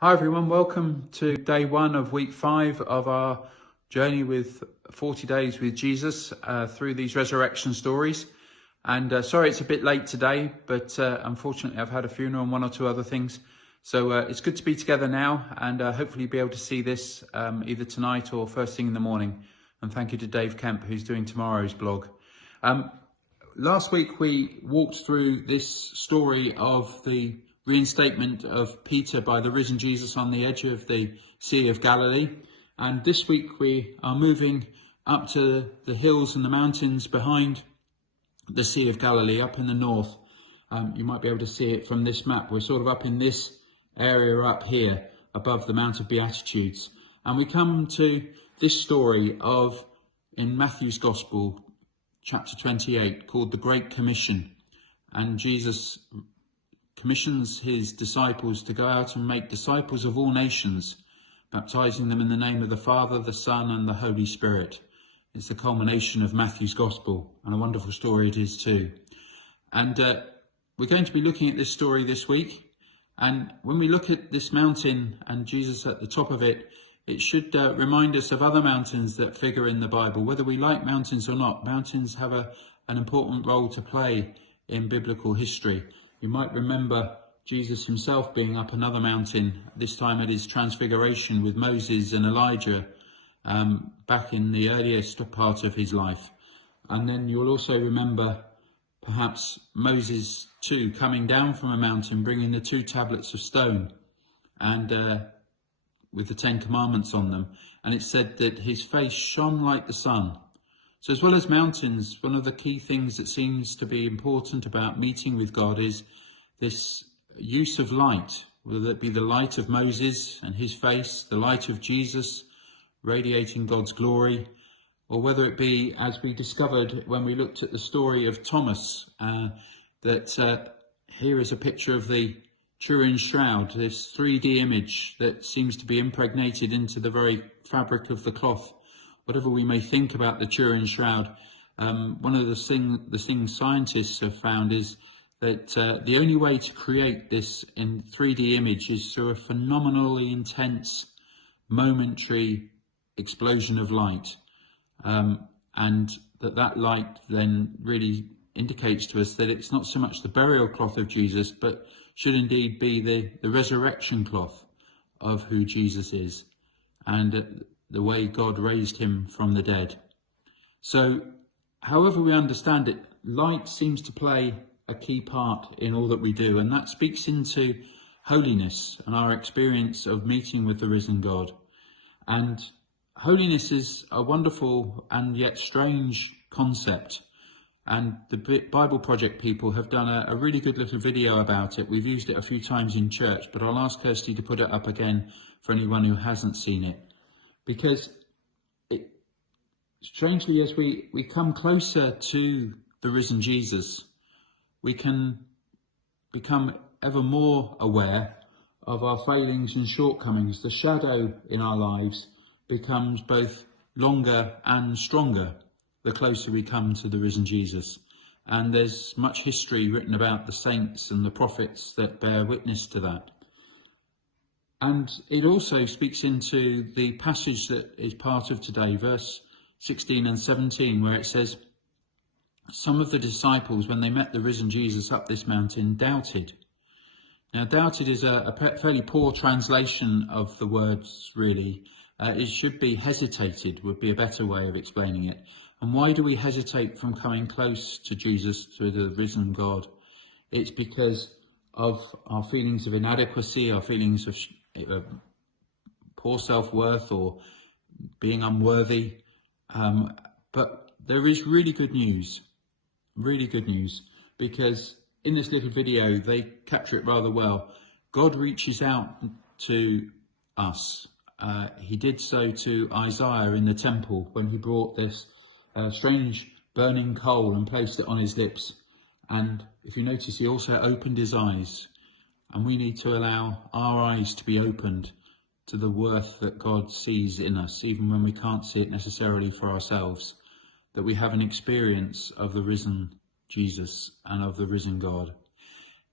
Hi everyone, welcome to day one of week 5 of our journey with 40 days with Jesus through these resurrection stories. And sorry it's a bit late today, but unfortunately I've had a funeral and one or two other things. So it's good to be together now and hopefully be able to see this either tonight or first thing in the morning. And thank you to Dave Kemp who's doing tomorrow's blog. Last week we walked through this story of the reinstatement of Peter by the risen Jesus on the edge of the Sea of Galilee. And this week we are moving up to the hills and the mountains behind the Sea of Galilee, up in the north. You might be able to see it from this map. We're sort of up in this area up here above the Mount of Beatitudes. And we come to this story in Matthew's Gospel, chapter 28, called the Great Commission. And Jesus commissions his disciples to go out and make disciples of all nations, baptizing them in the name of the Father, the Son and the Holy Spirit. It's the culmination of Matthew's Gospel, and a wonderful story it is too. And we're going to be looking at this story this week. And when we look at this mountain and Jesus at the top of it, it should remind us of other mountains that figure in the Bible. Whether we like mountains or not, mountains have an important role to play in biblical history. You might remember Jesus himself being up another mountain, this time at his transfiguration with Moses and Elijah back in the earliest part of his life. And then you'll also remember perhaps Moses too coming down from a mountain, bringing the 2 tablets of stone and with the 10 commandments on them. And it said that his face shone like the sun. So as well as mountains, one of the key things that seems to be important about meeting with God is this use of light, whether it be the light of Moses and his face, the light of Jesus radiating God's glory, or whether it be, as we discovered when we looked at the story of Thomas, that here is a picture of the Turin Shroud, this 3D image that seems to be impregnated into the very fabric of the cloth. Whatever we may think about the Turin Shroud, one of the things scientists have found is that the only way to create this in 3D image is through a phenomenally intense momentary explosion of light. And that light then really indicates to us that it's not so much the burial cloth of Jesus, but should indeed be the resurrection cloth of who Jesus is and the way God raised him from the dead. So, however we understand it, light seems to play a key part in all that we do, and that speaks into holiness and our experience of meeting with the risen God. And holiness is a wonderful and yet strange concept. And the Bible Project people have done a really good little video about it. We've used it a few times in church, but I'll ask Kirsty to put it up again for anyone who hasn't seen it. Because strangely, as we come closer to the risen Jesus, we can become ever more aware of our failings and shortcomings. The shadow in our lives becomes both longer and stronger the closer we come to the risen Jesus. And there's much history written about the saints and the prophets that bear witness to that. And it also speaks into the passage that is part of today, verse 16 and 17, where it says, some of the disciples, when they met the risen Jesus up this mountain, doubted. Now, doubted is a fairly poor translation of the words, really. It should be hesitated, would be a better way of explaining it. And why do we hesitate from coming close to Jesus, to the risen God? It's because of our feelings of inadequacy, our feelings of poor self-worth or being unworthy. But there is really good news, because in this little video, they capture it rather well. God reaches out to us. He did so to Isaiah in the temple when he brought this strange burning coal and placed it on his lips. And if you notice, he also opened his eyes. And we need to allow our eyes to be opened to the worth that God sees in us, even when we can't see it necessarily for ourselves, that we have an experience of the risen Jesus and of the risen God.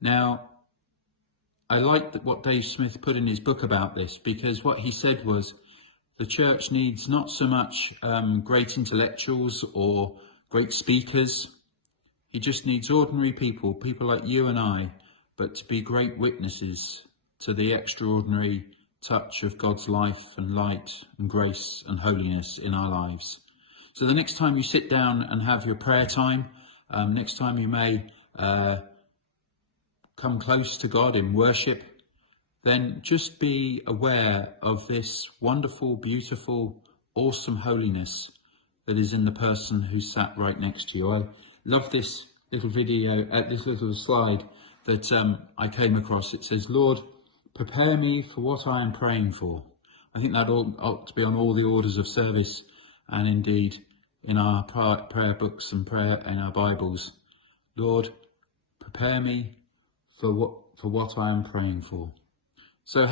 Now, I liked what Dave Smith put in his book about this, because what he said was the church needs not so much great intellectuals or great speakers. He just needs ordinary people, people like you and I, but to be great witnesses to the extraordinary touch of God's life and light and grace and holiness in our lives. So the next time you sit down and have your prayer time, next time you may come close to God in worship, then just be aware of this wonderful, beautiful, awesome holiness that is in the person who sat right next to you. I love this little video, this little slide that I came across. It says, Lord, prepare me for what I am praying for. I think that ought to be on all the orders of service, and indeed in our prayer books and prayer in our Bibles. Lord, prepare me for what I am praying for. So